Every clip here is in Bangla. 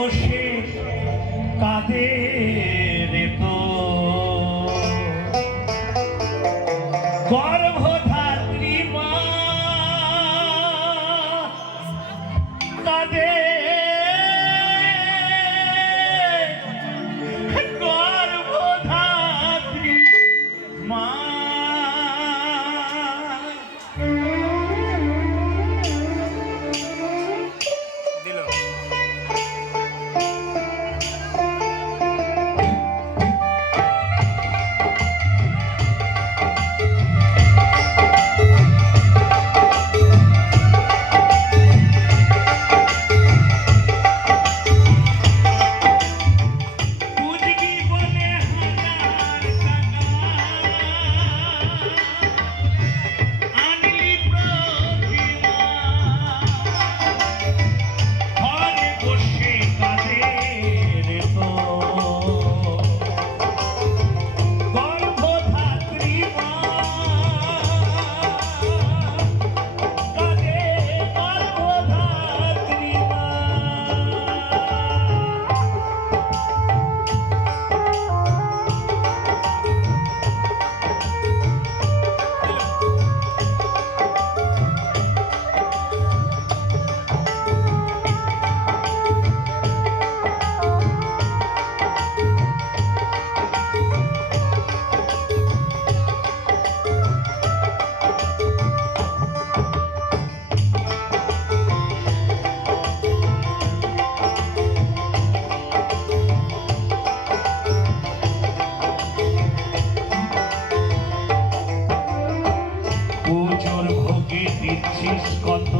বসে কাঁদে রে তো গর্ভধাত্রী মা কাঁদে গর্ভধাত্রী মা দিচ্ছিস কত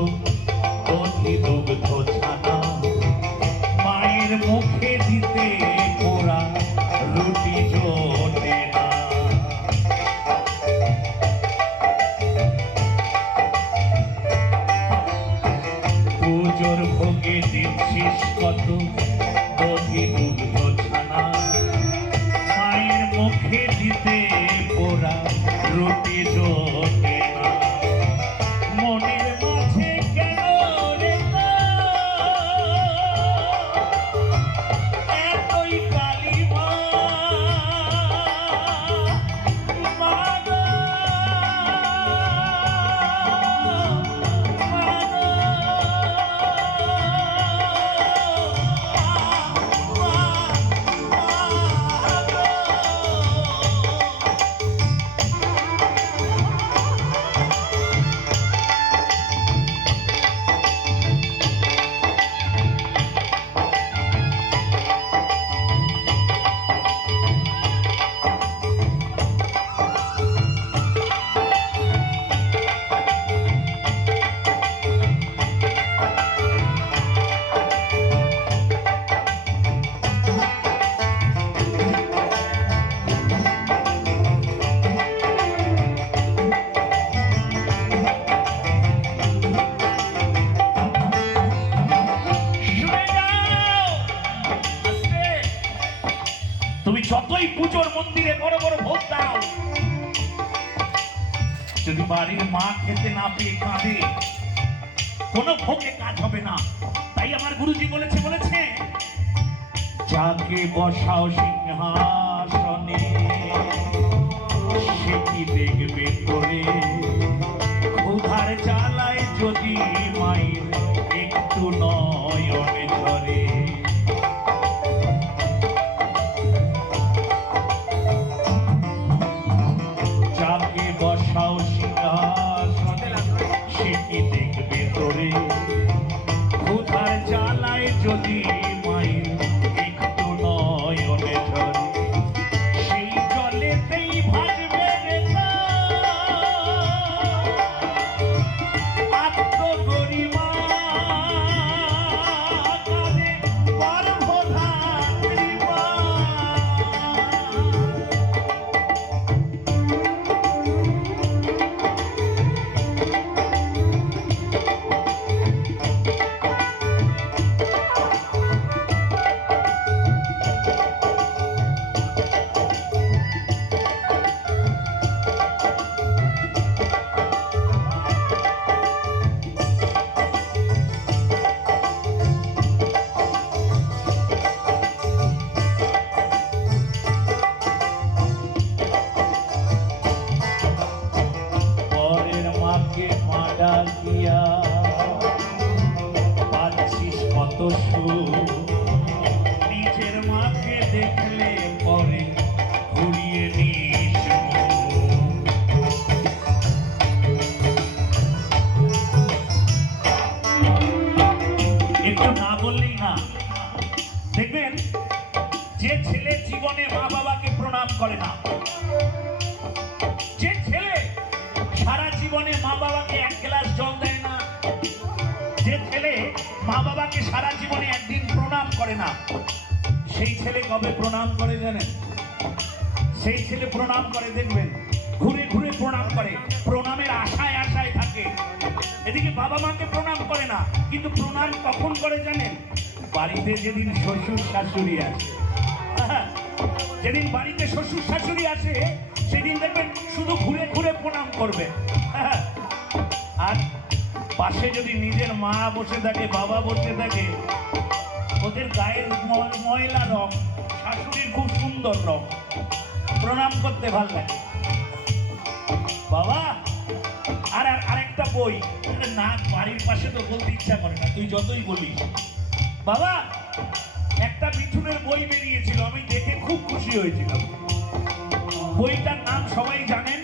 অধিদগ্ধ ছানা মায়ের মুখে দিতে পোড়া রুটি জোটে না পুজোর ভোগে দিচ্ছিস কত অধিদগ্ধ ছানা মায়ের মুখে দিতে পোড়া রুটি জোটে না মনের মাঝে কেন রে এতই কালিমা তুমি যতই পুজোর মন্দিরে বড় বড় ভোগ দাও যদি বাড়ির মা খেতে না পেয়ে কাঁদে কোনো ভোগে কাজ হবে না তাই আমার গুরুজি বলেছে যাকে বসাও সিংহাসনে সে কি দেখবে করে ক্ষুধার জ্বালায় যদি মায়ের একটু নয়নে ধরে যাকে বসাও সিংহাসনে সে কি দেখবে তোরে ক্ষুধার জ্বালায় যদি মায়ের একটু নয়নে ধরে সেই জলেতেই ভাসবে রে আত্মগরিমা সুখ, নিজের মাকে দেখলে পরে ঘুরিয়ে নিস একটু না বললেই না। দেখবেন যে ছেলে জীবনে মা বাবাকে প্রণাম করে না, যে ছেলে সারা জীবনে মা বাবাকে এক গ্লাস জল দেয় না, যে ছেলে মা বাবাকে সারা জীবনে একদিন প্রণাম করে না, সেই ছেলে কবে প্রণাম করে জানেন? সেই ছেলে প্রণাম করে দেখবেন ঘুরে ঘুরে প্রণাম করে, প্রণামের আশায় আশায় থাকে। এদিকে বাবা মাকে প্রণাম করে না, কিন্তু প্রণাম কখন করে জানেন? বাড়িতে যেদিন শ্বশুর শাশুড়ি আসে, যেদিন বাড়িতে শ্বশুর শাশুড়ি আসে সেদিন দেখবেন শুধু ঘুরে ঘুরে প্রণাম করবে। আর পাশে যদি নিজের মা বসে থাকে, বাবা বসে থাকে, ওদের গায়ের ময়লা রং, শাশুড়ির খুব সুন্দর রং, প্রণাম করতে ভাল লাগে। বাবা আর আরেকটা বই না, বাড়ির পাশে তো বলতে ইচ্ছা করে না, তুই যতই বলিস। বাবা একটা মিঠুনের বই বেরিয়েছিল, আমি দেখে খুব খুশি হয়েছিলাম। বইটার নাম সবাই জানেন,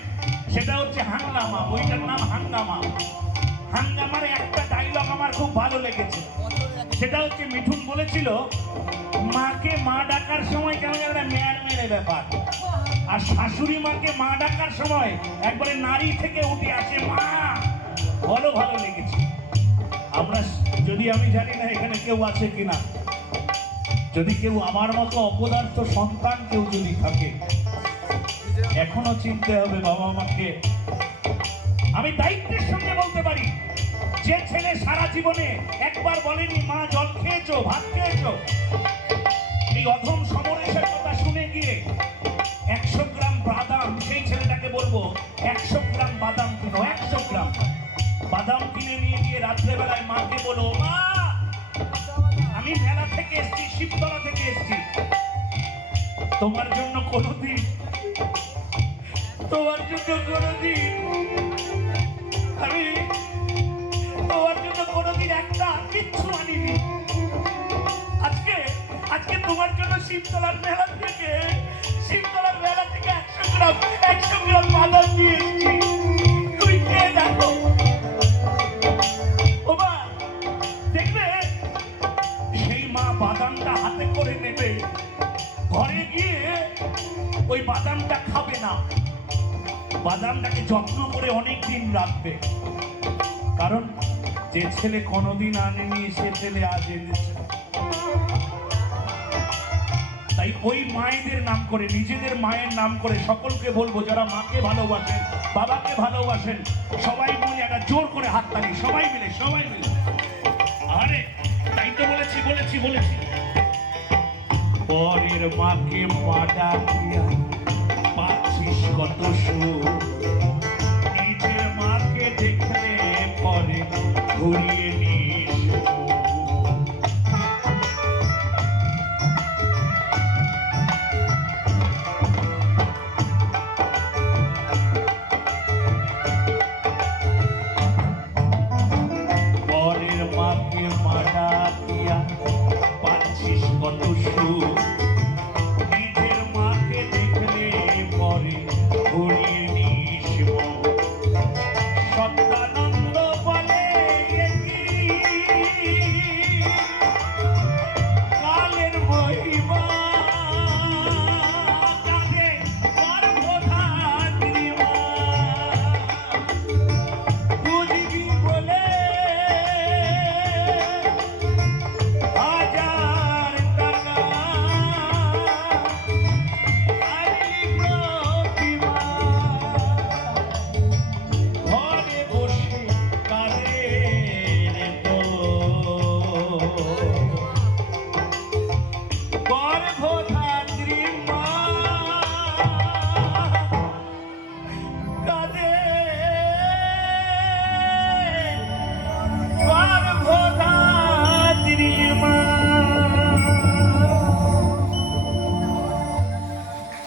সেটা হচ্ছে হাঙ্গামা। বইটার নাম হাঙ্গামা। হাঙ্গামার একটা ডায়লগ আমার খুব ভালো লেগেছে, সেটা হচ্ছে মিঠুন বলেছিল মাকে মা ডাকার সময় কেমন একটা মেয়ার মেরে ব্যাপার, আর শাশুড়ি মাকে মা ডাকার সময় একবারে নারী থেকে উঠে আসে মা। বড় ভালো লেগেছে। আমরা যদি, আমি জানি না এখানে কেউ আছে কিনা, যদি কেউ আমার মতো অপদার্থ সন্তান কেউ যদি থাকে, এখনো চিনতে হবে বাবা মাকে। আমি দায়িত্বের সঙ্গে বলতে পারি, যে ছেলে সারা জীবনে একবার বলেনি মা জল খেয়েছো, ভাত খেয়েছো, এই অধম সমরেশের কথা শুনে গিয়ে 100 গ্রাম বাদাম, সেই ছেলেটাকে বলবো 100 গ্রাম বাদাম কিনো, 100 গ্রাম বাদাম কিনে নিয়ে গিয়ে রাত্রেবেলায় মাকে বলো, মা আমি মেলা থেকে এসছি, শিবতলা থেকে এসছি, তোমার জন্য কোনোদিন আমি তোমার জন্য কোনোদিন একটা কিচ্ছু আনিনি, আজকে তোমার জন্য শিবতলার মেলা থেকে 100 গ্রাম বাদাম নিয়ে এসছি, তুই খেয়ে দেখো। ও মা, দেখবে সেই মা বাদামটা হাতে করে নেবে, ঘরে গিয়ে ওই বাদামটা খাবে না, বাদামটাকে যত্ন করে অনেক দিন রাখবে। কারণ যে ছেলে কোনোদিন আনেনি সে ছেলে আজ এনেছে। তাই ওই মায়েদের নাম করে, নিজেদের মায়ের নাম করে সকলকে বলবো, যারা মাকে ভালোবাসেন, বাবাকে ভালোবাসেন, সবাই মিলে একটা জোর করে হাততালি, সবাই মিলে। আরে তাই তো বলেছি। পরের মাকে পাটা দিয়া পাচ্ছিস কত সুখ, নিজের মাকে দেখলে পরে ঘুরিয়ে নিস। পরের মাকে পাটা দিয়া পাচ্ছিস কত সুখ, নিজের মাকে দেখলে পরে ঘুরিয়ে নিস। সত্যানন্দ বলে কালের মহিমা, কাঁদে গর্ভধাত্রী মা, বুঝবি বলে হাজার টাকা আনলি প্রতিমা, ঘরে বসে কাঁদে রে তো গর্ভধাত্রী